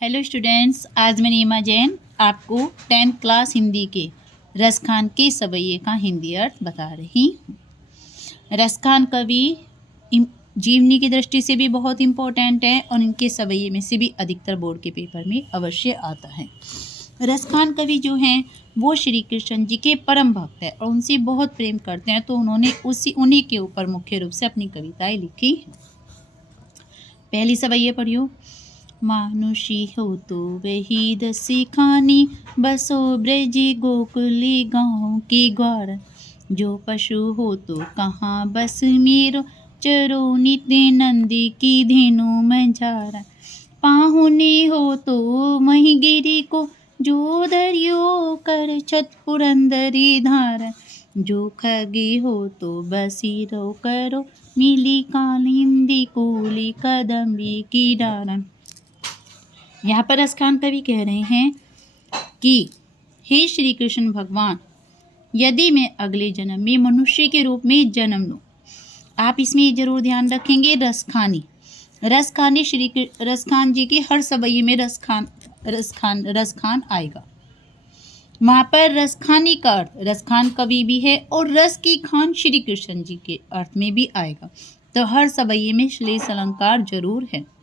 Hello students, आज मैं नीमा जैन आपको 10th क्लास हिंदी के रसखान के सवैये का हिंदी अर्थ बता रही हूँ। रसखान कवि जीवनी की दृष्टि से भी बहुत इम्पोर्टेंट है और इनके सवैये में से भी अधिकतर बोर्ड के पेपर में अवश्य आता है। रसखान कवि जो हैं वो श्री कृष्ण जी के परम भक्त हैं और उनसे बहुत प्रेम करते हैं, तो उन्होंने उन्हीं के ऊपर मुख्य रूप से अपनी कविताएं लिखी हैं। पहली सवैया पढ़ियो। मानुषी हो तो वही दसी खानी, बसो ब्रज गोकुली गाँव की ग्वार। जो पशु हो तो कहाँ बस मेरो, चरो नित्य नंदी की धेनु मंझारा। पाहुने हो तो मही गिरी को, जो दरियो कर छत पुरंदरी धारा। जो खगी हो तो बसी रो करो, मिली कालिंदी कूली कदम्बी की डारन। यहाँ पर रसखान कवि कह रहे हैं कि हे श्री कृष्ण भगवान, यदि मैं अगले जन्म में मनुष्य के रूप में जन्म लूँ, आप इसमें जरूर ध्यान रखेंगे रसखानी रसखान जी की हर सवैये में रसखान आएगा। वहाँ पर रसखानी का अर्थ रसखान कवि भी है और रस की खान श्री कृष्ण जी के अर्थ में भी आएगा, तो हर सवैये में श्लेष अलंकार जरूर है।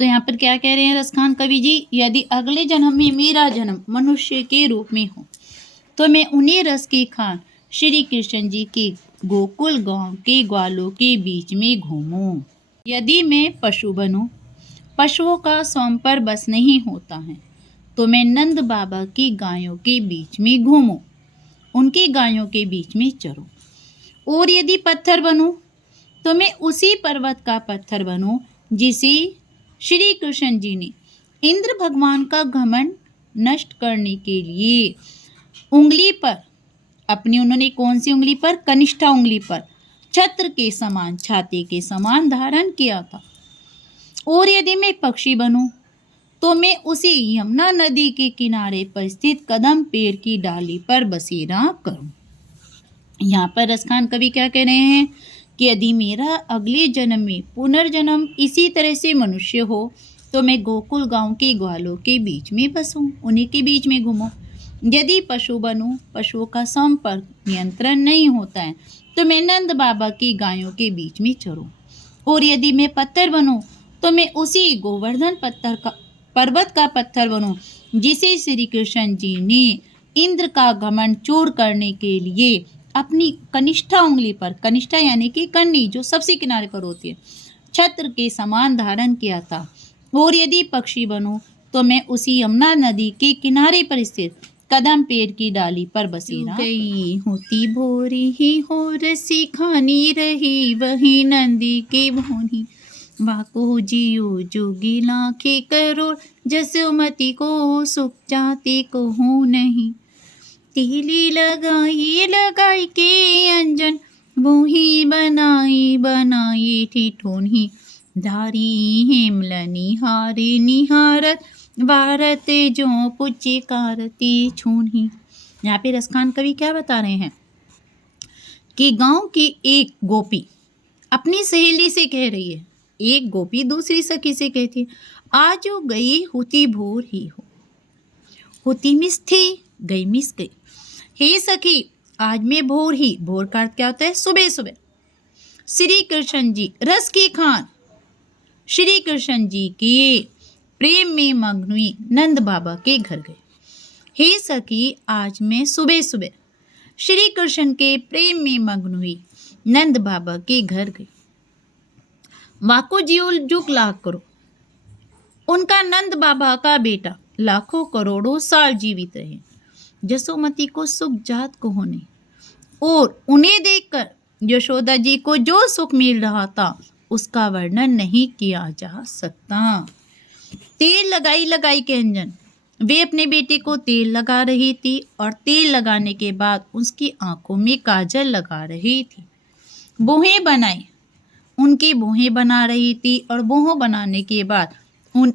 तो यहाँ पर क्या कह रहे हैं रसखान कवि जी, यदि अगले जन्म में मेरा जन्म मनुष्य के रूप में हो तो मैं उन्हीं रस की खान श्री कृष्ण जी के गोकुल गांव के ग्वालों के बीच में घूमूं। यदि मैं पशु बनूं, पशुओं का स्वयं पर बस नहीं होता है, तो मैं नंद बाबा की गायों के बीच में घूमूं, उनकी गायों के बीच में चरूं। और यदि पत्थर बनूं, तो मैं उसी पर्वत का पत्थर बनूं जिसे श्री कृष्ण जी ने इंद्र भगवान का घमंड नष्ट करने के लिए उंगली पर उन्होंने कौन सी उंगली पर, कनिष्ठा उंगली पर छत्र के समान, छाती के समान धारण किया था। और यदि मैं पक्षी बनूं, तो मैं उसी यमुना नदी के किनारे पर स्थित कदम पेड़ की डाली पर बसेरा करूं। यहाँ पर रसखान कवि क्या कह रहे हैं कि यदि मेरा अगले जन्म में पुनर्जन्म इसी तरह से मनुष्य हो, तो मैं गोकुल गांव के ग्वालों के बीच में बसूं, उन्हीं के बीच में घूमूं। यदि पशु बनूं, पशुओं का संपर्क नियंत्रण नहीं होता है, तो मैं नंद बाबा की गायों के बीच में चरूं। और यदि मैं पत्थर बनूं, तो मैं उसी गोवर्धन पर्वत का पत्थर बनूं जिसे श्री कृष्ण जी ने इंद्र का घमंड चूर करने के लिए अपनी कनिष्ठा उंगली पर, कनिष्ठा यानी कि कन्नी जो सबसे किनारे पर होती है, छत्र के समान धारण किया था। और यदि पक्षी बनूं, तो मैं उसी यमुना नदी के किनारे पर स्थित कदम पेड़ की डाली पर बसेरा गई होती भोरी ही हो रसी खानी रही वही नंदी के भोनी। वाको जियो जोगी लाखे करोड़, जसोमती को सुख जाते को हो नहीं। तीली लगाई के अंजन, बोही बनाई ठिठोनी। धारी हेमला निहारे निहारत, भारत जो पुच्चे कारती छूनी। यहाँ पे रसखान कवि क्या बता रहे हैं कि गांव की एक गोपी अपनी सहेली से कह रही है, एक गोपी दूसरी सखी से कहती है, आज जो गई होती भोर ही हो। होती मिस थी, गई मिस गई। हे सखी, आज मैं भोर ही, भोर का अर्थ क्या होता है, सुबह सुबह, श्री कृष्ण जी रस की खान श्री कृष्ण जी के प्रेम में मग्न हुई नंद बाबा के घर गए। हे सखी, आज मैं सुबह सुबह श्री कृष्ण के प्रेम में मग्न हुई नंद बाबा के घर गई। वाको जियो जुग लाख करो, उनका नंद बाबा का बेटा लाखों करोड़ों साल जीवित रहे, जसोमती को सुख जात को होने। और उन्हें देखकर यशोदा जी को जो सुख मिल रहा था उसका वर्णन नहीं किया जा सकता। तेल लगाई के अंजन, वे अपने बेटे को तेल लगा रही थी और तेल लगाने के बाद उसकी आंखों में काजल लगा रही थी। बोहें बनाई, उनकी बोहें बना रही थी और बोहों बनाने के बाद उन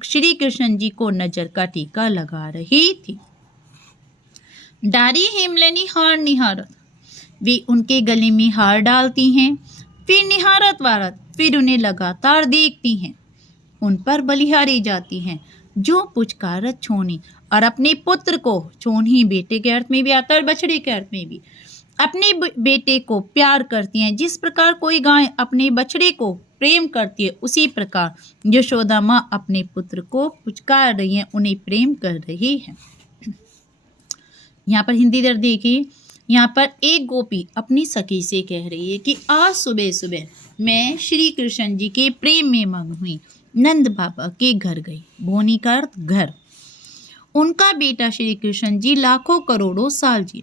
श्री कृष्ण जी को नजर का टीका लगा रही थी। डारी हेमलनी हार निहारत, वे उनके गले में हार डालती हैं, फिर निहारत वारत, फिर उन्हें लगातार देखती हैं। उन पर बलिहारी जाती हैं। जो पुचकारत छोनी, और अपने पुत्र को, छोनी बेटे के अर्थ में भी आता है और बछड़े के अर्थ में भी, अपने बेटे को प्यार करती हैं। जिस प्रकार कोई गाय अपने बछड़े को प्रेम करती है, उसी प्रकार यशोदा माँ अपने पुत्र को पुचकार रही हैं, उन्हें प्रेम कर रही है। यहाँ पर हिंदी दर देखिए। यहाँ पर एक गोपी अपनी सखी से कह रही है कि आज सुबह सुबह मैं श्री कृष्ण जी के प्रेम में मग्न हुई, नंद बाबा के घर गई। भोनी का अर्थ घर। उनका बेटा श्री कृष्ण जी लाखों करोड़ों साल जिए।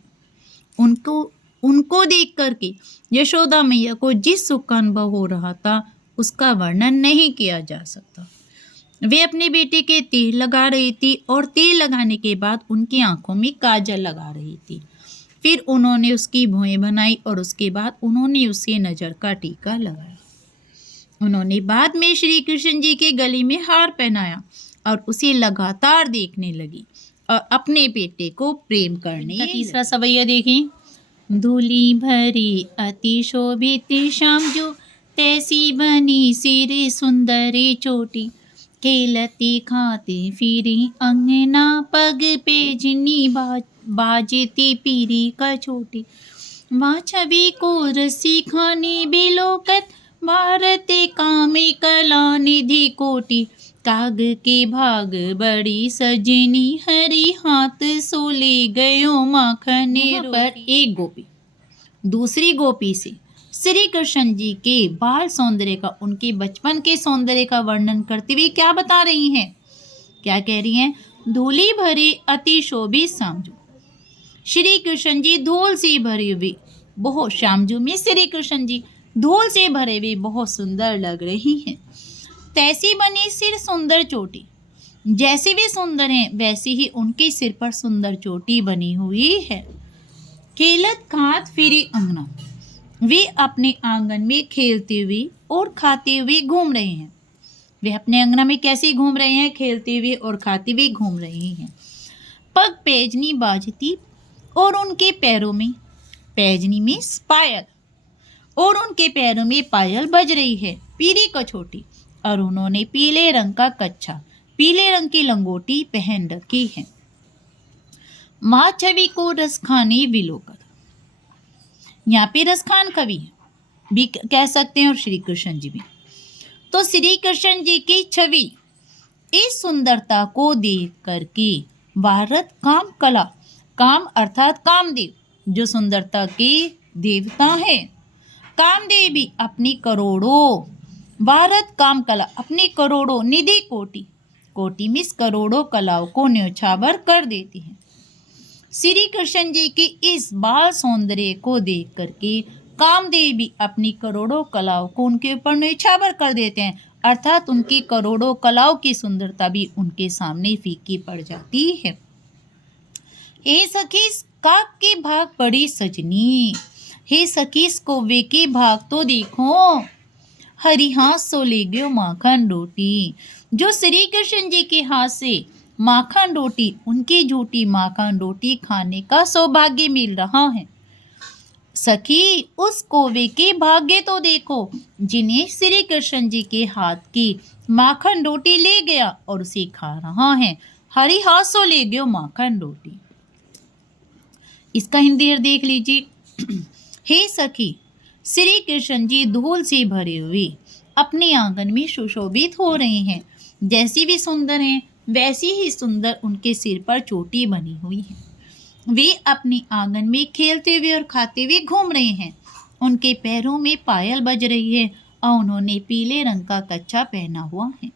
उनको देख करके यशोदा मैया को जिस सुख का अनुभव हो रहा था, उसका वर्णन नहीं किया जा सकता। वे अपने बेटे के तेल लगा रही थी और तेल लगाने के बाद उनकी आंखों में काजल लगा रही थी। फिर उन्होंने उसकी भौहें बनाई और उसके बाद उन्होंने उसे नजर का टीका लगाया। उन्होंने बाद में श्री कृष्ण जी के गले में हार पहनाया और उसे लगातार देखने लगी और अपने बेटे को प्रेम करने लगी। तीसरा सवैया देखें। धूली भरी अति शोभित श्याम जो, तैसी बनी सिर सुंदरी चोटी, खेलती खाती फिरी अंगना, पग पे जिनी बाजती पीरी का छोटी, माँ छवि को रसी खानी बिलोकत, भारत कामी कला निधि कोटि, काग के भाग बड़ी सजनी, हरी हाथ सोले गयो माखने। पर एक गोपी दूसरी गोपी से श्री कृष्ण जी के बाल सौंदर्य का, उनके बचपन के सौंदर्य का वर्णन करते हुए क्या बता रही हैं? क्या कह रही हैं? धूली भरी अति शोभित श्यामजू। श्री कृष्ण जी धूल से भरे हुए बहुत, श्यामजू में श्री कृष्ण जी धूल से भरे हुए बहुत सुंदर लग रही हैं। तैसी बनी सिर सुंदर चोटी, जैसे वे सुंदर हैं वैसी ही उनके सिर पर सुंदर चोटी बनी हुई है। खेलत खात फिरी अंगना, वे अपने आंगन में खेलते हुए और खाते हुए घूम रहे हैं। वे अपने अंगना में कैसे घूम रहे हैं? खेलते हुए और खाते हुए घूम रहे हैं। पग पैजनी बाजती, और उनके पैरों में, पैजनी में पायल, और उनके पैरों में पायल बज रही है। पीली कछोटी, और उन्होंने पीले रंग का कच्छा, पीले रंग की लंगोटी पहन रखी है। माँ छवि को रसखानी विलोकत, यहाँ पे रसखान कवि भी कह सकते हैं और श्री कृष्ण जी भी। तो श्री कृष्ण जी की छवि, इस सुंदरता को देख करके भारत काम कला, काम अर्थात कामदेव, जो सुंदरता के देवता हैं, कामदेव भी अपनी करोड़ों, भारत काम कला अपनी करोड़ों निधि कोटि, कोटि मिस करोड़ों कलाओं को न्योछावर कर देती हैं। श्री कृष्ण जी की इस बाल सौंदर्य को देख करके कामदेव भी अपनी करोड़ों कलाओं को उनके ऊपर न्योछावर कर देते हैं, अर्थात उनकी करोड़ों कलाओं की सुंदरता भी उनके सामने फीकी पड़ जाती है। हे सखी काक के भाग पड़ी सजनी, हे सखी कौवे के भाग तो देखो, हरी हाथ सो ले गयो माखन रोटी। जो श्री कृष्ण जी के हाथ से माखन रोटी, उनकी झूठी माखन रोटी खाने का सौभाग्य मिल रहा है। सखी उस कौवे के भाग्य तो देखो, जिन्हें श्री कृष्ण जी के हाथ की माखन रोटी ले गया और उसे खा रहा है। हरी हाथ सो ले गयो माखन रोटी। इसका हिंदी अर्थ देख लीजिए। हे सखी, श्री कृष्ण जी धूल से भरे हुए अपने आंगन में सुशोभित हो रहे हैं। जैसी भी सुंदर हैं वैसी ही सुंदर उनके सिर पर चोटी बनी हुई है। वे अपने आंगन में खेलते हुए और खाते हुए घूम रहे हैं। उनके पैरों में पायल बज रही है और उन्होंने पीले रंग का कच्छा पहना हुआ है।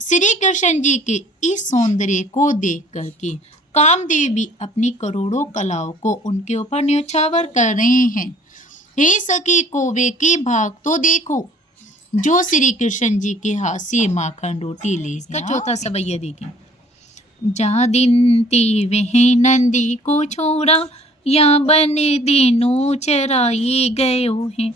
श्री कृष्ण जी के इस सौंदर्य को देख करके कामदेव भी अपनी करोड़ों कलाओं को उनके ऊपर न्योछावर कर रहे हैं। हे सखी कौवे के भाग तो देखो, जो श्री कृष्ण जी के हाथ से माखन रोटी ले। इसका चौथा सवैया देखें। जा दिन ती वह नंदी को छोड़ा, या बन दिनो चराई गयो है।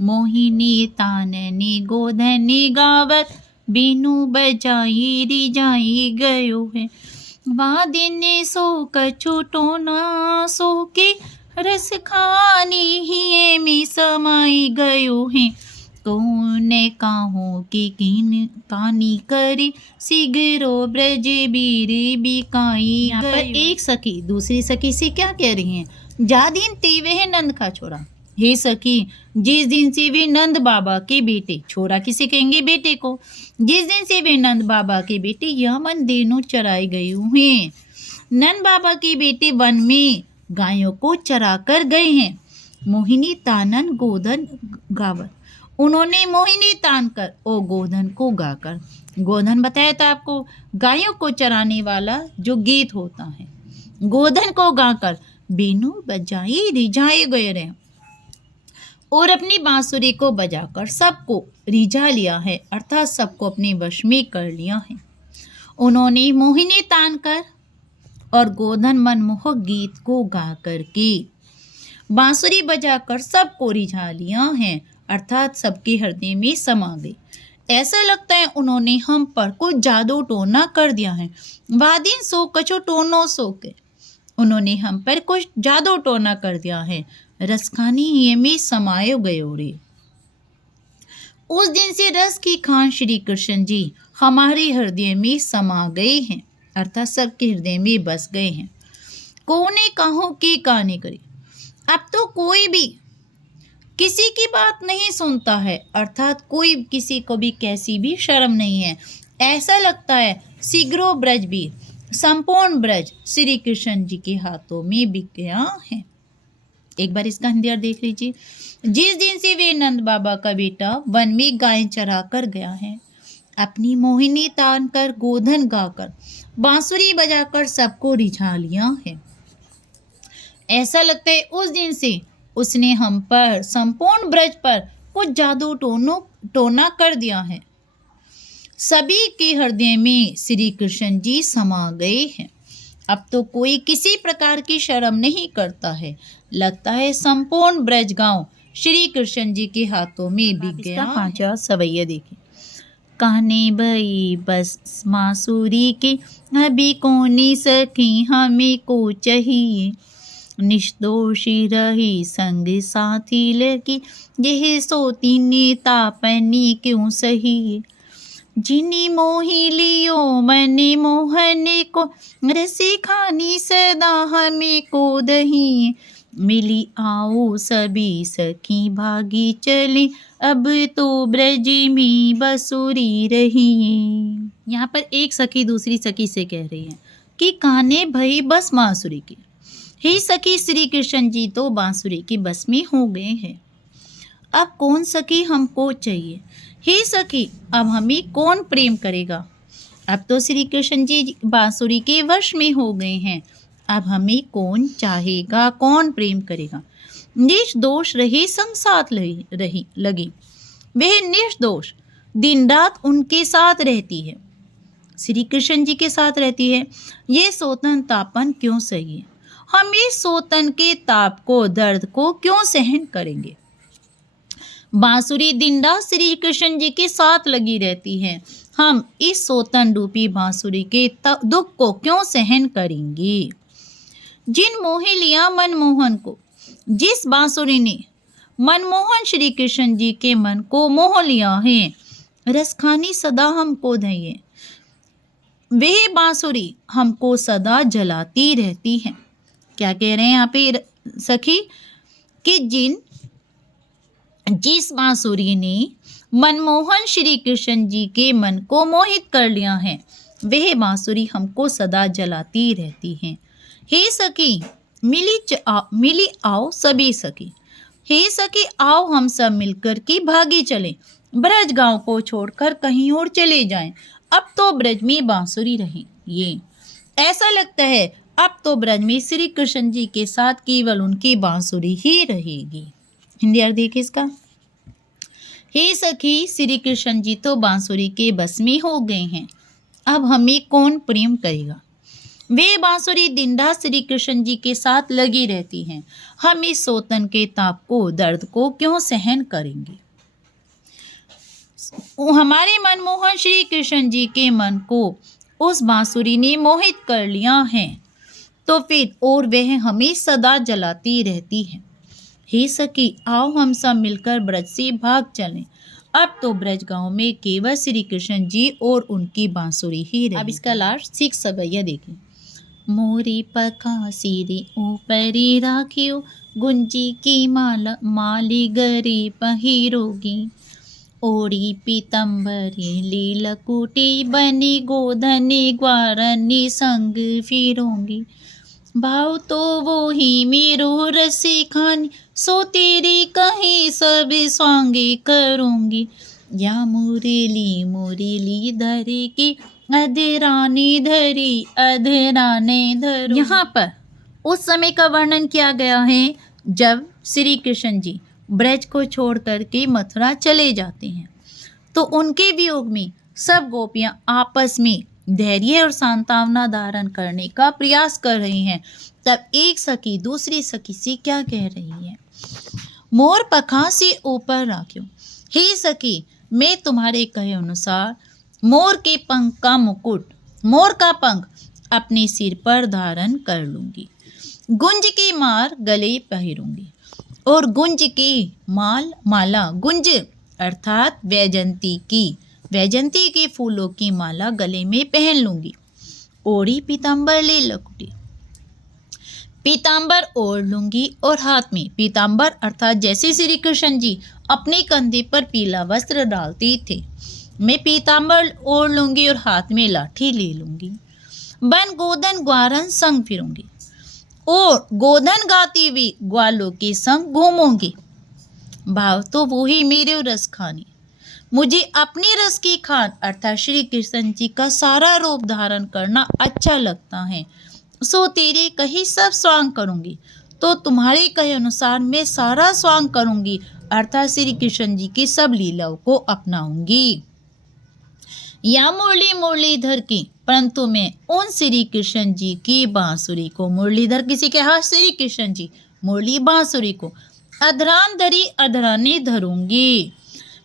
मोहिनी ताननी गोधनी गावत, बिनु बजाई रिजाई गयो है। वादिन सो कछु टोना सो के, रस खानी ही में समाई गयो है। कौने काहू की किन तानी करी, सिगरो ब्रज बीरी बिकाई। यहाँ पर एक सखी दूसरी सखी से क्या कह रही है? जा दिन ते वह नंद का छोरा। हे सखी, जिस दिन से वे नंद बाबा के बेटे, छोरा किसे कहेंगे? बेटे को। जिस दिन से वे नंद बाबा के बेटे यमन देनु चराए गए हुए, नंद बाबा के बेटे वन में गायों को चरा कर गए हैं। मोहिनी तानन गोधन गावर, उन्होंने मोहिनी तान कर और गोधन को गाकर, गोधन बताया था आपको, गायों को चराने वाला जो गीत होता है, गोधन को गाकर बीनू बजाई रिझाए गए रहे और अपनी बांसुरी को बजाकर सबको रिझा लिया है, अर्थात सबको अपने वश में कर लिया है। उन्होंने मोहिनी तान कर और गोधन मनमोहक गीत को गा कर के बांसुरी बजाकर सबको रिझा लिया है, अर्थात सबके हृदय में समा गई। ऐसा लगता है उन्होंने हम पर कुछ जादू टोना कर दिया है। वादिन सो कछो टोनो सो के, उन्होंने हम पर कुछ जादू टोना कर दिया है। रसखानी ये में समाये गए रे। उस दिन से रस की खान श्री कृष्ण जी हमारे हृदय में समा गए हैं, अर्थात सबके हृदय में बस गए हैं। कोने काहों की कहानी करी, अब तो कोई भी किसी की बात नहीं सुनता है, अर्थात कोई किसी को भी कैसी भी शर्म नहीं है। ऐसा लगता है शीघ्रो ब्रज भी, संपूर्ण ब्रज श्री कृष्ण जी के हाथों में बिक गया है। एक बार इसका हिंदी अर्थ देख लीजिए। जिस दिन से वे नंद बाबा का बेटा वन में गाय चरा कर गया है, अपनी मोहिनी तान कर गोधन गाकर बांसुरी बजाकर सबको रिझा लिया है। ऐसा लगता है उस दिन से उसने हम पर, संपूर्ण ब्रज पर कुछ जादू टोना कर दिया है। सभी के हृदय में श्री कृष्ण जी समा गए हैं। अब तो कोई किसी प्रकार की शर्म नहीं करता है। लगता है संपूर्ण ब्रज गांव श्री कृष्ण जी के हाथों में बिक गया। पांचवा सवैया देखिए। कहने भई बस मासूरी के, अभी कोनी सखी हमें को चाहिए, निष्दोषी रही संग साथी लगी, यह सोती नेता पनी क्यों सही, जिनी मोही लियो मने मोहन को, रसी खानी सदा हमें को दही, मिली आओ सभी सखी भागी चली, अब तो ब्रज में बसुरी रही। यहाँ पर एक सखी दूसरी सखी से कह रही है कि काने भई बस बांसुरी की। हे सखी, श्री कृष्ण जी तो बांसुरी की बस में हो गए हैं, अब कौन सखी हमको चाहिए। हे सखी, अब हमें कौन प्रेम करेगा। अब तो श्री कृष्ण जी बांसुरी के वश में हो गए हैं, अब हमें कौन चाहेगा, कौन प्रेम करेगा। निर्दोष रही संग साथ लगी, वह निर्दोष दिन रात उनके साथ रहती है, श्री कृष्ण जी के साथ रहती है। ये सोतन तापन क्यों सही है, हम इस सोतन के ताप को, दर्द को क्यों सहन करेंगे। बांसुरी दिन रात श्री कृष्ण जी के साथ लगी रहती है, हम इस सोतन रूपी बांसुरी के दुख को क्यों सहन करेंगे। जिन मोहे लिया मनमोहन को, जिस बांसुरी ने मनमोहन श्री कृष्ण जी के मन को मोह लिया है, रसखानी सदा हमको दहिए, वह बांसुरी हमको सदा जलाती रहती है। क्या कह रहे हैं यहाँ पे सखी कि जिस बांसुरी ने मनमोहन श्री कृष्ण जी के मन को मोहित कर लिया है, वह बांसुरी हमको सदा जलाती रहती है। हे सखी, मिली आओ सभी सखी, हे सखी आओ हम सब मिलकर के भागे चलें, ब्रज गांव को छोड़कर कहीं और चले जाएं, अब तो ब्रज में बांसुरी रहे। ये ऐसा लगता है अब तो ब्रज में श्री कृष्ण जी के साथ केवल उनकी बांसुरी ही रहेगी। हिंदी अर्थ देखिए इसका। हे सखी, श्री कृष्ण जी तो बांसुरी के बस में हो गए हैं, अब हमें कौन प्रेम करेगा। वे बांसुरी दिन रात श्री कृष्ण जी के साथ लगी रहती हैं, हम इस सोतन के ताप को, दर्द को क्यों सहन करेंगे। हमारे मनमोहन श्री कृष्ण जी के मन को उस बांसुरी ने मोहित कर लिया है, तो फिर और वह हमें सदा जलाती रहती है। हे सखी, आओ हम सब मिलकर ब्रज से भाग चलें, अब तो ब्रज गांव में केवल श्री कृष्ण जी और उनकी बांसुरी ही रही। अब इसका लास्ट 6 सवैया देखें। मोरी पखा सिरी ऊपरी राखियो, गुंजी की माली गरी पहिरोगी, ओड़ी पीतम्बरी लीलकुटी बनी गोधनी ग्वारनी संग फिरोंगी, भाव तो वो ही मेरो रसी खानी, सो तेरी कहीं सब स्वांगी करूंगी, या मुरली धरी की अधरानी धरी अधराने धरो। यहाँ पर उस समय का वर्णन किया गया है जब श्री कृष्ण जी ब्रज को छोड़ करके मथुरा चले जाते हैं, तो उनके वियोग में सब गोपियां आपस में धैर्य और सांत्वना धारण करने का प्रयास कर रही हैं। तब एक सखी दूसरी सखी से क्या कह रही है? मोर पखा से ऊपर राख्यो, हे सखी मैं तुम्हारे कहे अनुसार मोर के पंख का मुकुट, मोर का पंख अपने सिर पर धारण कर लूंगी, गुंज की मार गले पहिरूंगी और गुंज की माला, गुंज अर्थात वैजंती के फूलों की माला गले में पहन लूंगी, ओढ़ी पीताम्बर ले लकुटी, पीताम्बर ओढ़ लूंगी और हाथ में पीताम्बर अर्थात जैसे श्री कृष्ण जी अपने कंधे पर पीला वस्त्र डालते थे, मैं पीताम्बर ओढ़ लूंगी और हाथ में लाठी ले लूंगी, बन गोधन ग्वारन संग फिरूंगी और गोधन गाती हुई ग्वालों के संग घूमूंगी, भाव तो वो ही मेरे रस खानी, मुझे अपनी रस की खान अर्थात श्री कृष्ण जी का सारा रूप धारण करना अच्छा लगता है, सो तेरे कहीं सब स्वांग करूंगी, तो तुम्हारे कहे अनुसार मैं सारा स्वांग करूंगी अर्थात श्री कृष्ण जी की सब लीलाओं को अपनाऊंगी। या मुरलीधर की, परंतु मैं उन श्री कृष्ण जी की बांसुरी को, मुरलीधर किसी के हाथ श्री कृष्ण जी, मुरली बांसुरी को अधरान धरी अधराने धरूंगी,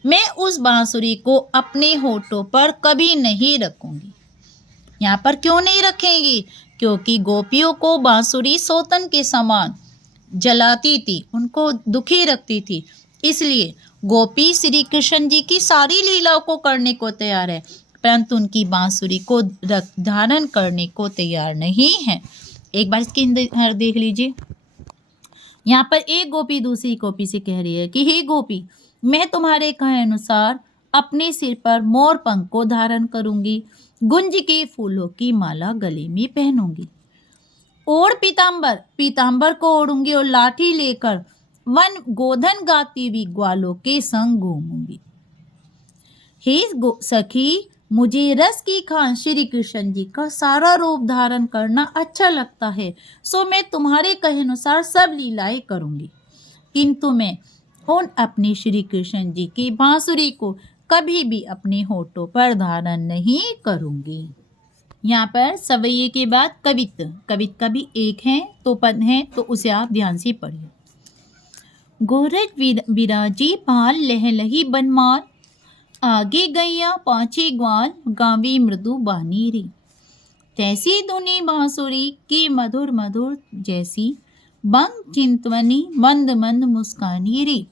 मैं उस बांसुरी को अपने होठों पर कभी नहीं रखूंगी। यहाँ पर क्यों नहीं रखेंगी? क्योंकि गोपियों को बांसुरी सोतन के समान जलाती थी, उनको दुखी रखती थी, इसलिए गोपी श्री कृष्ण जी की सारी लीलाओं को करने को तैयार है, परंतु उनकी बांसुरी को धारण करने को तैयार नहीं है। एक बार इसकी हिंदी देख लीजिए। यहाँ पर एक गोपी दूसरी गोपी से कह रही है कि हे गोपी, मैं तुम्हारे कहे अनुसार अपने सिर पर मोर पंख को धारण करूंगी, गुंज के फूलों की माला गले में पहनूंगी, और पीताम्बर को ओढ़ूंगी और लाठी लेकर वन गोधन गाती हुई ग्वालों के संग घूमूंगी। हे सखी, मुझे रस की खान श्री कृष्ण जी का सारा रूप धारण करना अच्छा लगता है, सो मैं तुम्हारे कहे अनुसार सब लीलाएं करूंगी, किंतु मैं उन अपने श्री कृष्ण जी की बांसुरी को कभी भी अपने होठों पर धारण नहीं करूंगी। यहाँ पर सवैये के बाद कवित का भी एक है तो पद है, तो उसे आप ध्यान से पढ़िए। गोरज विराजी पाल लहलही बनमाल, आगे गैया पाछे ग्वाल गावी मृदु बानी री, तैसी धुनी बांसुरी की मधुर मधुर जैसी, बंग चिंतवनी मंद मंद मुस्कानी री,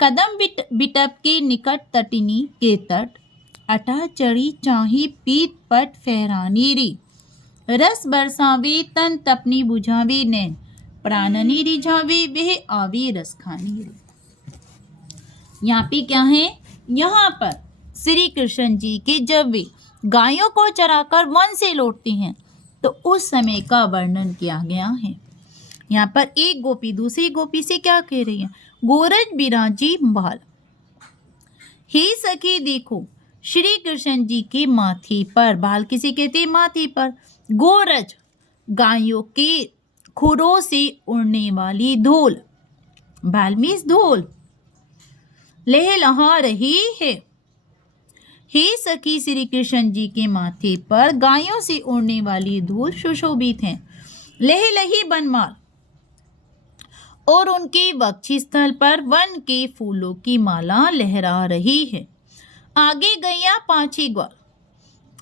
कदम बिटप के निकट तटिनी के तट, अटा चढ़ी चाही पीत पट फहरानी री, रस बरसावे तन तपनी बुझावे नैन, प्राणनी रिझावे वह आवे रस खानी री। यहाँ पे क्या है? यहाँ पर श्री कृष्ण जी के जब वे गायों को चराकर वन से लौटते हैं तो उस समय का वर्णन किया गया है। यहाँ पर एक गोपी दूसरी गोपी से क्या कह रही है? गोरज बिराजी बाल, हे सखी देखो श्री कृष्ण जी के माथे पर, बाल किसे कहते हैं? माथे पर, गोरज गायों के खुरों से उड़ने वाली धूल, बाल मीन्स धूल, लहलहा रही है। हे सखी, श्री कृष्ण जी के माथे पर गायों से उड़ने वाली धूल सुशोभित है, लहलही बनमाल, और उनके वक्षस्थल पर वन के फूलों की माला लहरा रही है। आगे गैया पाछे ग्वाल,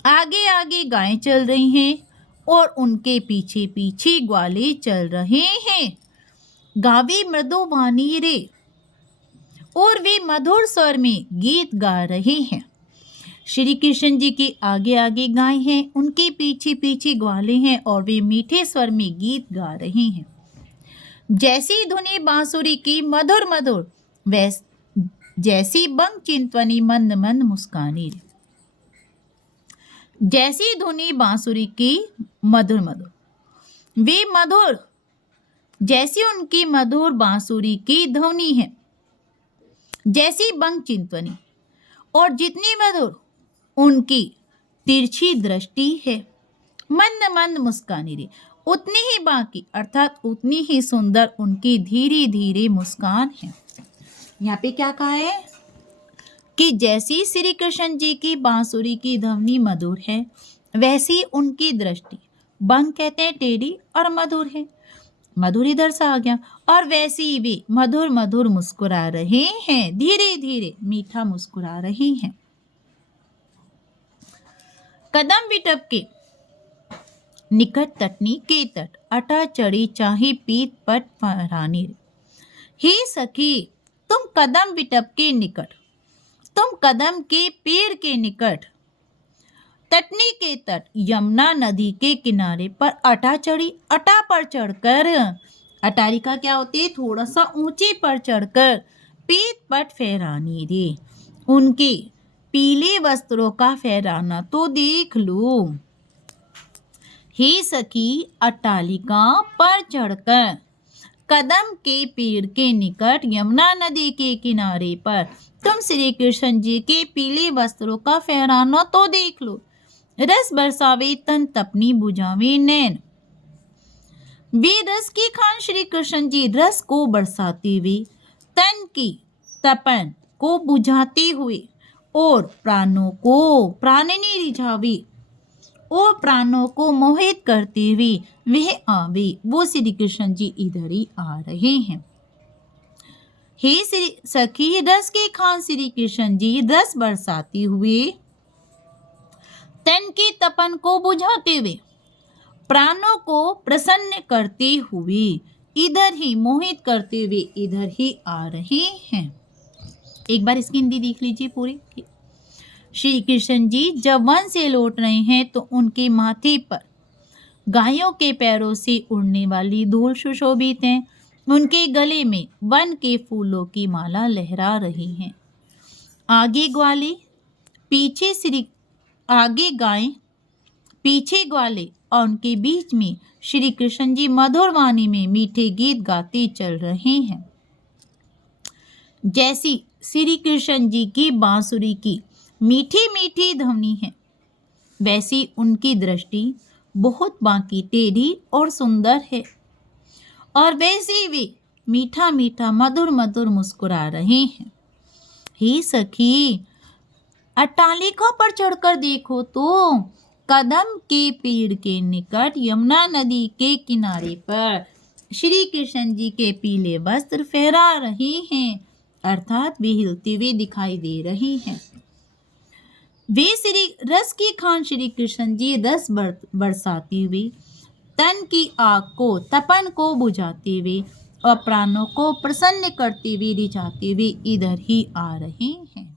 आगे आगे गायें चल रही हैं और उनके पीछे पीछे ग्वाले चल रहे हैं। गावी मृदु वाणी रे, और वे मधुर स्वर में गीत गा रहे हैं। श्री कृष्ण जी के आगे आगे गाय हैं, उनके पीछे पीछे ग्वाले हैं और वे मीठे स्वर में गीत गा रहे हैं। जैसी धुनी बांसुरी की मधुर मधुर, जैसी बंग चिंतवनी मंद मंद मुस्कानी। जैसी धुनी बांसुरी की मधुर मधुर, वे मधुर, जैसी उनकी मधुर बांसुरी की ध्वनि है, जैसी बंग चिंतवनी, और जितनी मधुर उनकी तिरछी दृष्टि है, मंद मंद मुस्कानी रे, उतनी ही बाकी अर्थात उतनी ही सुंदर उनकी धीरे धीरे मुस्कान है। यहाँ पे क्या कहा है कि जैसी श्री कृष्ण जी की बांसुरी की ध्वनि मधुर है, वैसी उनकी दृष्टि, बंग कहते हैं टेढ़ी, और मधुर है, मधुर इधर से आ गया, और वैसी भी मधुर मधुर मुस्कुरा रहे हैं, धीरे धीरे मीठा मुस्कुरा रहे हैं। कदम बिटप के निकट तटनी के तट, अटा चढ़ी चाहे पीत पट फहरानी। हे सखी, तुम कदम बिटप के निकट, तुम कदम के पेड़ के निकट, तटनी के तट यमुना नदी के किनारे पर अटा चढ़ी, अटा पर चढ़कर, अटारिका क्या होती है, थोड़ा सा ऊंचे पर चढ़कर, पीत पट फहरानी रे, उनके पीले वस्त्रों का फहराना तो देख लो। हे सखी, अट्टालिका पर चढ़कर कदम के पेड़ के निकट यमुना नदी के किनारे पर तुम श्री कृष्ण जी के पीले वस्त्रों का फहराना तो देख लो। रस बरसावे तन तपनी बुझावे नैन, वे रस की खान श्री कृष्ण जी रस को बरसाते हुए, तन की तपन को बुझाते हुए, और प्राणों को प्राणनी रिझावे, और प्राणों को मोहित करते हुए वह आवे, वो श्री कृष्ण जी इधर ही आ रहे हैं। हे श्री सखी, रस के खान श्री कृष्ण जी रस बरसाते हुए, तन की तपन को बुझाते हुए, प्राणों को प्रसन्न करते हुए, इधर ही मोहित करते हुए इधर ही आ रहे हैं। एक बार इसकी हिंदी देख लीजिए पूरी। श्री कृष्ण जी जब वन से लौट रहे हैं तो उनके माथे पर गायों के पैरों से उड़ने वाली धूल सुशोभित है, उनके गले में वन के फूलों की माला लहरा रही है। आगे ग्वाले, पीछे आगे गायें, पीछे ग्वाले, और उनके बीच में श्री कृष्ण जी मधुर वाणी में मीठे गीत गाते चल रहे हैं। जैसी श्री कृष्ण जी की बांसुरी की मीठी मीठी ध्वनि है, वैसी उनकी दृष्टि बहुत बांकी टेढ़ी और सुंदर है, और वैसे वे मीठा मीठा मधुर मधुर मुस्कुरा रहे हैं। हे सखी, अट्टालिका पर चढ़कर देखो तो कदम के पेड़ के निकट यमुना नदी के किनारे पर श्री कृष्ण जी के पीले वस्त्र फहरा रहे हैं, अर्थात वे हिलते हुए दिखाई दे रहे हैं। वे श्री रस की खान श्री कृष्ण जी रस बरसाते हुए, तन की आग को तपन को बुझाते हुए, और प्राणों को प्रसन्न करते हुए रिझाते हुए इधर ही आ रहे हैं।